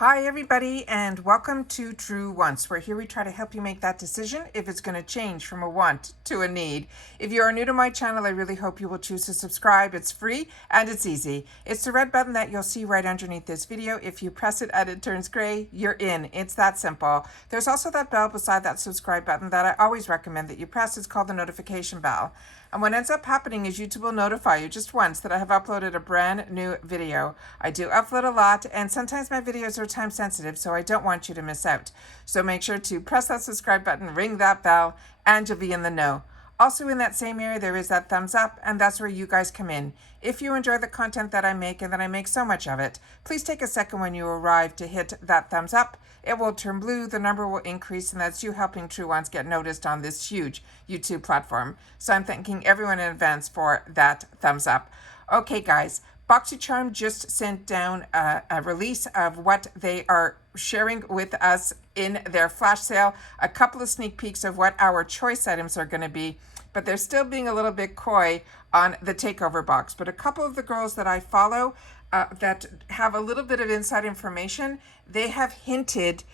Hi everybody and welcome to True Wants, where here we try to help you make that decision if it's going to change from a want to a need. If you are new to my channel, I really hope you will choose to subscribe. It's free and it's easy. It's the red button that you'll see right underneath this video. If you press it and it turns gray, you're in. It's that simple. There's also that bell beside that subscribe button that I always recommend that you press. It's called the notification bell. And what ends up happening is YouTube will notify you just once that I have uploaded a brand new video. I do upload a lot, and sometimes my videos are time sensitive, so I don't want you to miss out. So make sure to press that subscribe button, ring that bell, and you'll be in the know. Also in that same area, there is that thumbs up, and that's where you guys come in. If you enjoy the content that I make, and that I make so much of it, please take a second when you arrive to hit that thumbs up. It will turn blue, the number will increase, and that's you helping True Ones get noticed on this huge YouTube platform. So I'm thanking everyone in advance for that thumbs up. Okay, guys, Boxycharm just sent down a release of what they are sharing with us in their flash sale. A couple of sneak peeks of what our choice items are going to be, but they're still being a little bit coy on the takeover box. But a couple of the girls that I follow that have a little bit of inside information, they have hinted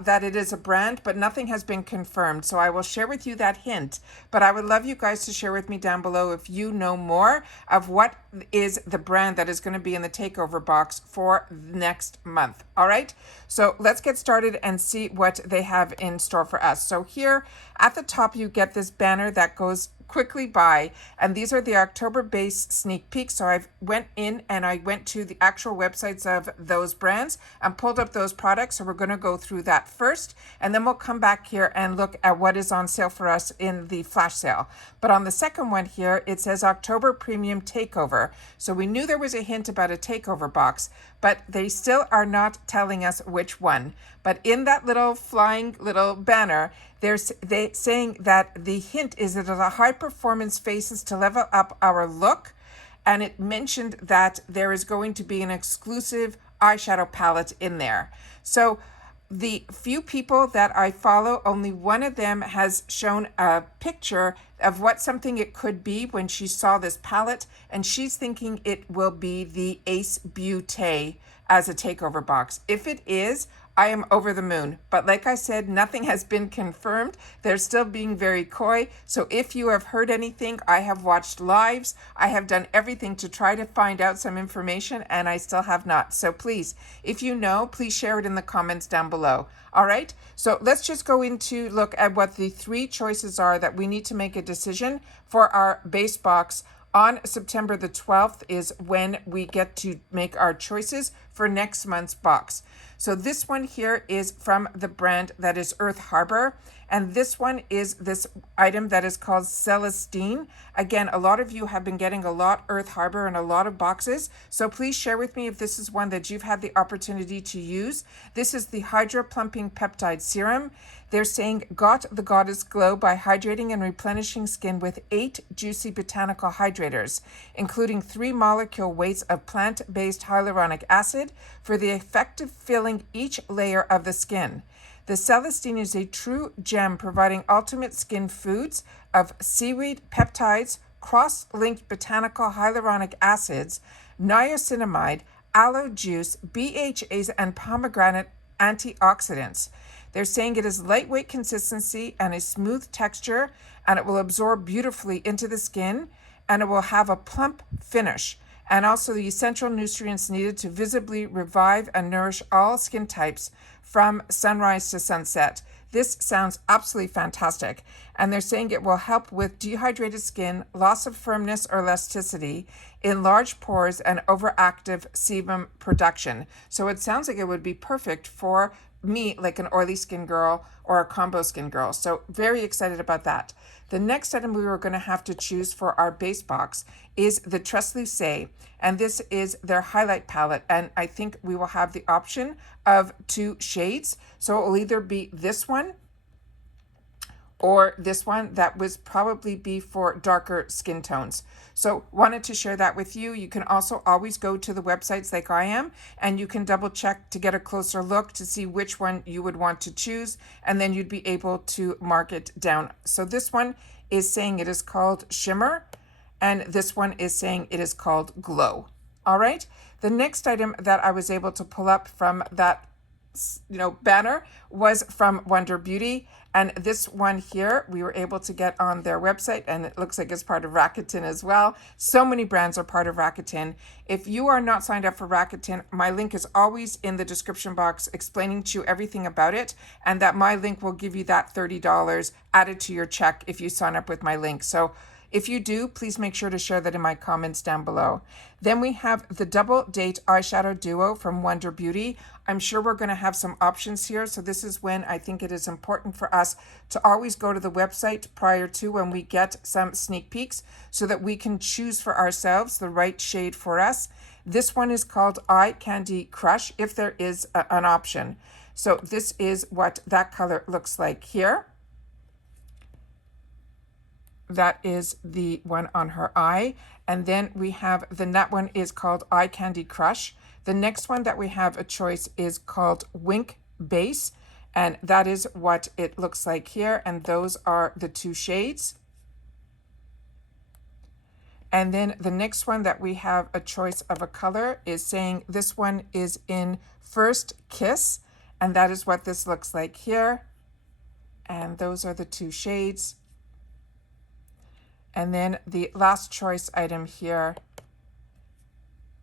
that it is a brand, but nothing has been confirmed. So I will share with you that hint, but I would love you guys to share with me down below if you know more of what is the brand that is going to be in the takeover box for next month. All right, so let's get started and see what they have in store for us. So here at the top, you get this banner that goes quickly by, and these are the October base sneak peeks. So I went in and I went to the actual websites of those brands and pulled up those products. So we're going to go through that first, and then we'll come back here and look at what is on sale for us in the flash sale. But on the second one here, it says October Premium Takeover. So we knew there was a hint about a takeover box, but they still are not telling us which one. But in that little flying little banner, they're saying that the hint is that it is a high performance faces to level up our look. And it mentioned that there is going to be an exclusive eyeshadow palette in there. So the few people that I follow, only one of them has shown a picture of what something it could be when she saw this palette, and she's thinking it will be the Ace Beauté as a takeover box. If it is, I am over the moon. But like I said, nothing has been confirmed. They're still being very coy. So if you have heard anything, I have watched lives. I have done everything to try to find out some information, and I still have not. So please, if you know, please share it in the comments down below. All right, so let's just go into look at what the three choices are that we need to make a decision for our base box. On September the 12th is when we get to make our choices for next month's box. So this one here is from the brand that is Earth Harbor. And this one is this item that is called Celestine. Again, a lot of you have been getting a lot Earth Harbor and a lot of boxes. So please share with me if this is one that you've had the opportunity to use. This is the Hydra Plumping Peptide Serum. They're saying got the goddess glow by hydrating and replenishing skin with 8 juicy botanical hydrators, including 3 molecule weights of plant-based hyaluronic acid for the effective filling each layer of the skin. The Celestine is a true gem, providing ultimate skin foods of seaweed, peptides, cross-linked botanical hyaluronic acids, niacinamide, aloe juice, BHAs, and pomegranate antioxidants. They're saying it is lightweight consistency and a smooth texture, and it will absorb beautifully into the skin, and it will have a plump finish, and also the essential nutrients needed to visibly revive and nourish all skin types from sunrise to sunset. This sounds absolutely fantastic. And they're saying it will help with dehydrated skin, loss of firmness or elasticity, enlarged pores, and overactive sebum production. So it sounds like it would be perfect for me, like an oily skin girl or a combo skin girl. So very excited about that. The next item we were going to have to choose for our base box is the Translucé, and this is their highlight palette, and I think we will have the option of 2 shades. So it will either be this one or this one that was probably be for darker skin tones. So wanted to share that with you. You can also always go to the websites like I am, and you can double check to get a closer look to see which one you would want to choose, and then you'd be able to mark it down. So this one is saying it is called Shimmer, and this one is saying it is called Glow. All right, the next item that I was able to pull up from that banner was from Wonder Beauty. And this one here, we were able to get on their website, and it looks like it's part of Rakuten as well. So many brands are part of Rakuten. If you are not signed up for Rakuten, my link is always in the description box explaining to you everything about it, and that my link will give you that $30 added to your check if you sign up with my link. So if you do, please make sure to share that in my comments down below. Then we have the Double Date Eyeshadow Duo from Wonder Beauty. I'm sure we're going to have some options here. So this is when I think it is important for us to always go to the website prior to when we get some sneak peeks so that we can choose for ourselves the right shade for us. This one is called Eye Candy Crush, if there is an option. So this is what that color looks like here. That is the one on her eye. And then we have that one is called Eye Candy Crush. The next one that we have a choice is called Wink Base. And that is what it looks like here. And those are the two shades. And then the next one that we have a choice of a color is saying this one is in First Kiss. And that is what this looks like here. And those are the two shades. And then the last choice item here,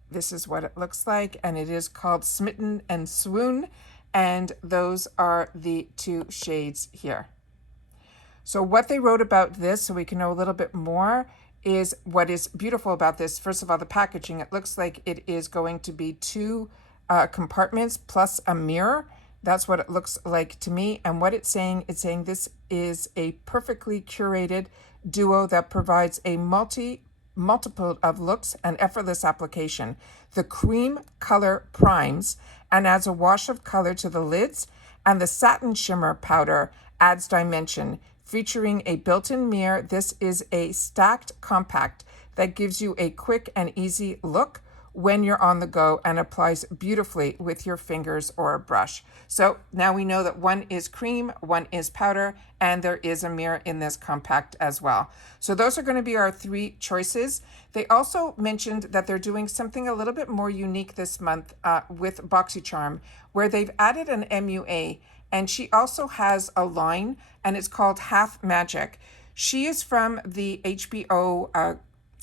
this is what it looks like, and it is called Smitten and Swoon, and those are the two shades here. So what they wrote about this, so we can know a little bit more, is what is beautiful about this. First of all, the packaging, it looks like it is going to be two compartments plus a mirror. That's what it looks like to me. And what it's saying this is a perfectly curated duo that provides a multiple of looks and effortless application. The cream color primes and adds a wash of color to the lids, and the satin shimmer powder adds dimension. Featuring a built-in mirror, this is a stacked compact that gives you a quick and easy look when you're on the go and applies beautifully with your fingers or a brush. So now we know that one is cream, one is powder, and there is a mirror in this compact as well. So those are going to be our three choices. They also mentioned that they're doing something a little bit more unique this month with Boxycharm, where they've added an MUA, and she also has a line, and it's called Half Magic. She is from the HBO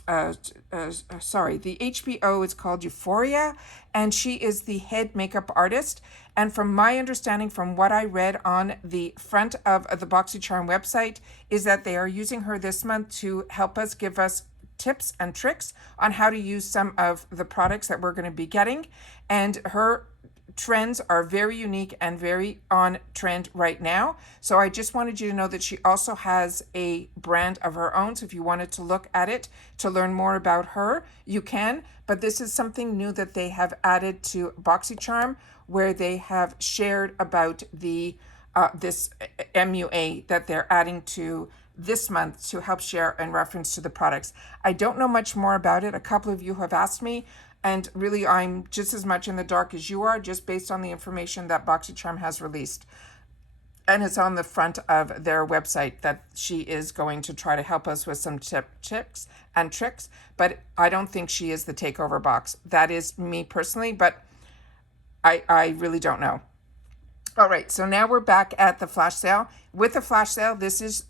the HBO is called Euphoria, and she is the head makeup artist. And from my understanding, from what I read on the front of the Boxycharm website, is that they are using her this month to help us, give us tips and tricks on how to use some of the products that we're going to be getting. And her trends are very unique and very on trend right now. So I just wanted you to know that she also has a brand of her own. So if you wanted to look at it to learn more about her, you can. But this is something new that they have added to Boxycharm, where they have shared about the this MUA that they're adding to this month to help share in reference to the products. I don't know much more about it. A couple of you have asked me, and really I'm just as much in the dark as you are, just based on the information that Boxycharm has released. And it's on the front of their website that she is going to try to help us with some tips and tricks, but I don't think she is the takeover box. That is me personally, but I really don't know. All right, so now we're back at the flash sale. With the flash sale, this is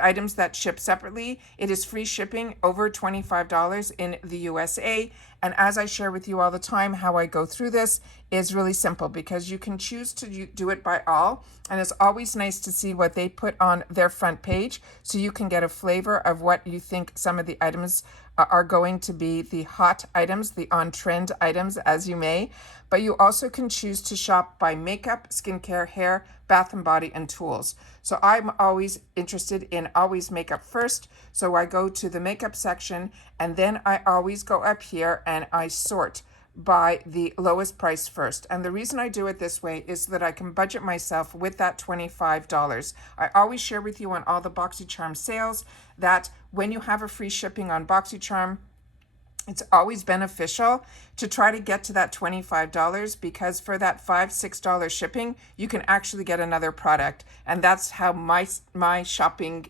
items that ship separately. It is free shipping over $25 in the USA. And as I share with you all the time, how I go through this is really simple, because you can choose to do it by all. And it's always nice to see what they put on their front page, so you can get a flavor of what you think some of the items are going to be, the hot items, the on-trend items, as you may. But you also can choose to shop by makeup, skincare, hair, bath and body, and tools. So I'm always interested in always makeup first. So I go to the makeup section, and then I always go up here and I sort by the lowest price first. And the reason I do it this way is so that I can budget myself with that $25. I always share with you on all the Boxycharm sales that when you have a free shipping on Boxycharm, it's always beneficial to try to get to that $25, because for that $5-6 shipping, you can actually get another product. And that's how my shopping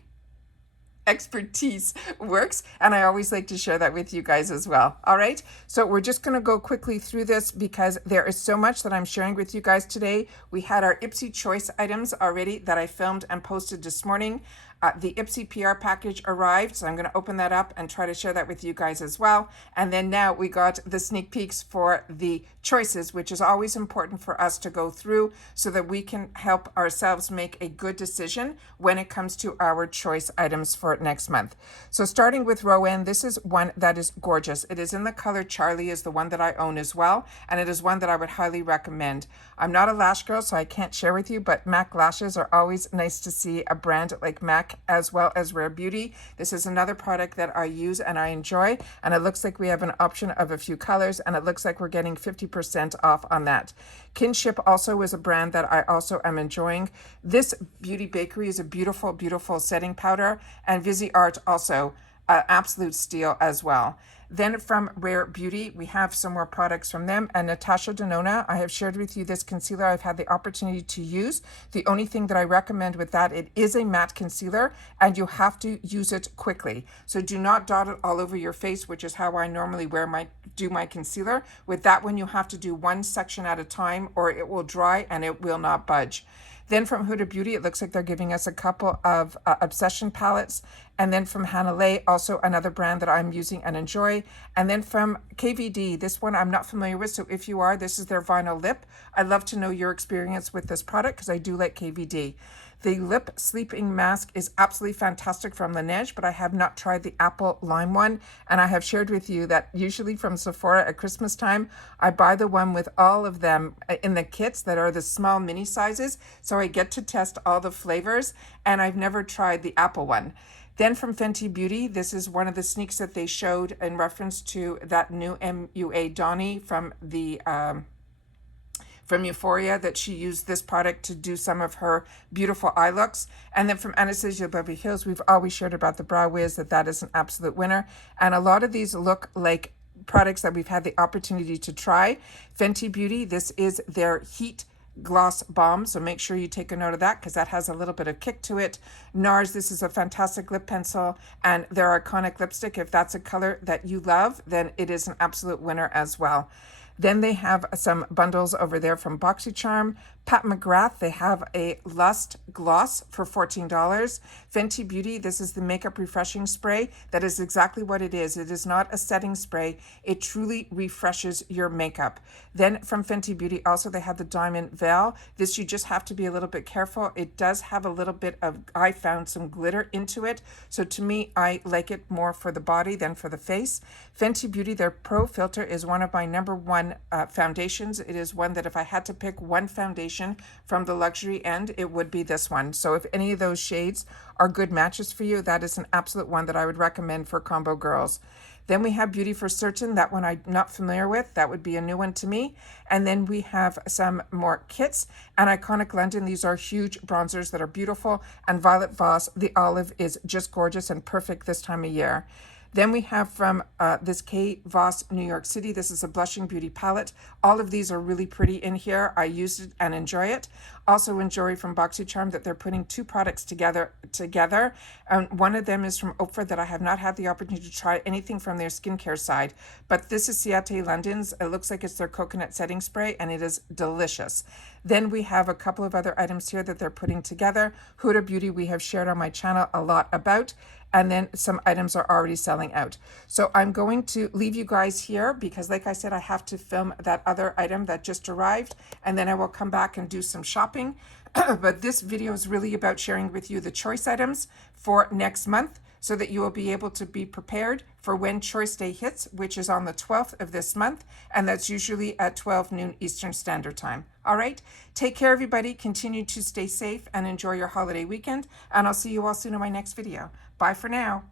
expertise works, and I always like to share that with you guys as well. All right, so we're just going to go quickly through this because there is so much that I'm sharing with you guys today. We had our Ipsy choice items already that I filmed and posted this morning. The Ipsy PR package arrived, so I'm going to open that up and try to share that with you guys as well. And then now we got the sneak peeks for the choices, which is always important for us to go through so that we can help ourselves make a good decision when it comes to our choice items for next month. So starting with row N, this is one that is gorgeous. It is in the color Charlie, is the one that I own as well, and it is one that I would highly recommend. I'm not a lash girl, so I can't share with you, but MAC lashes are always nice to see a brand like MAC as well as Rare Beauty. This is another product that I use and I enjoy, and it looks like we have an option of a few colors, and it looks like we're getting 50% off on that. Kinship also is a brand that I also am enjoying. This Beauty Bakery is a beautiful, beautiful setting powder, and Visi Art also absolute steal as well. Then from Rare Beauty, we have some more products from them. And Natasha Denona, I have shared with you this concealer I've had the opportunity to use. The only thing that I recommend with that, it is a matte concealer and you have to use it quickly. So do not dot it all over your face, which is how I normally do my concealer. With that one, you have to do one section at a time or it will dry and it will not budge. Then from Huda Beauty, it looks like they're giving us a couple of Obsession palettes. And then from Hanalei, also another brand that I'm using and enjoy. And then from KVD, this one I'm not familiar with, so if you are, this is their Vinyl Lip. I'd love to know your experience with this product because I do like KVD. The lip sleeping mask is absolutely fantastic from Laneige, but I have not tried the apple lime one. And I have shared with you that usually from Sephora at Christmas time, I buy the one with all of them in the kits that are the small mini sizes. So I get to test all the flavors, and I've never tried the apple one. Then from Fenty Beauty, this is one of the sneaks that they showed in reference to that new MUA Donnie from the from Euphoria, that she used this product to do some of her beautiful eye looks. And then from Anastasia Beverly Hills, we've always shared about the Brow Wiz, that is an absolute winner. And a lot of these look like products that we've had the opportunity to try. Fenty Beauty, this is their Heat Gloss Balm, so make sure you take a note of that because that has a little bit of kick to it. NARS, this is a fantastic lip pencil and their iconic lipstick. If that's a color that you love, then it is an absolute winner as well. Then they have some bundles over there from Boxycharm. Pat McGrath, they have a Lust Gloss for $14. Fenty Beauty, this is the Makeup Refreshing Spray. That is exactly what it is. It is not a setting spray. It truly refreshes your makeup. Then from Fenty Beauty, also they have the Diamond Veil. This you just have to be a little bit careful. It does have a little bit of, I found some glitter into it. So to me, I like it more for the body than for the face. Fenty Beauty, their Pro Filter is one of my number one foundations. It is one that if I had to pick one foundation from the luxury end, it would be this one. So if any of those shades are good matches for you, that is an absolute one that I would recommend for combo girls. Then we have Beauty for Certain. That one I'm not familiar with. That would be a new one to me. And then we have some more kits. And Iconic London, these are huge bronzers that are beautiful. And Violet Voss, the olive is just gorgeous and perfect this time of year. Then we have from this K. Voss New York City. This is a blushing beauty palette. All of these are really pretty in here. I use it and enjoy it. Also enjoy from Boxycharm that they're putting two products together. One of them is from Oprah that I have not had the opportunity to try anything from their skincare side. But this is Ciate London's. It looks like it's their coconut setting spray and it is delicious. Then we have a couple of other items here that they're putting together. Huda Beauty we have shared on my channel a lot about. And then some items are already selling out. So I'm going to leave you guys here because like I said, I have to film that other item that just arrived and then I will come back and do some shopping. But this video is really about sharing with you the choice items for next month so that you will be able to be prepared for when Choice Day hits, which is on the 12th of this month. And that's usually at 12 noon Eastern Standard Time. All right. Take care, everybody. Continue to stay safe and enjoy your holiday weekend. And I'll see you all soon in my next video. Bye for now.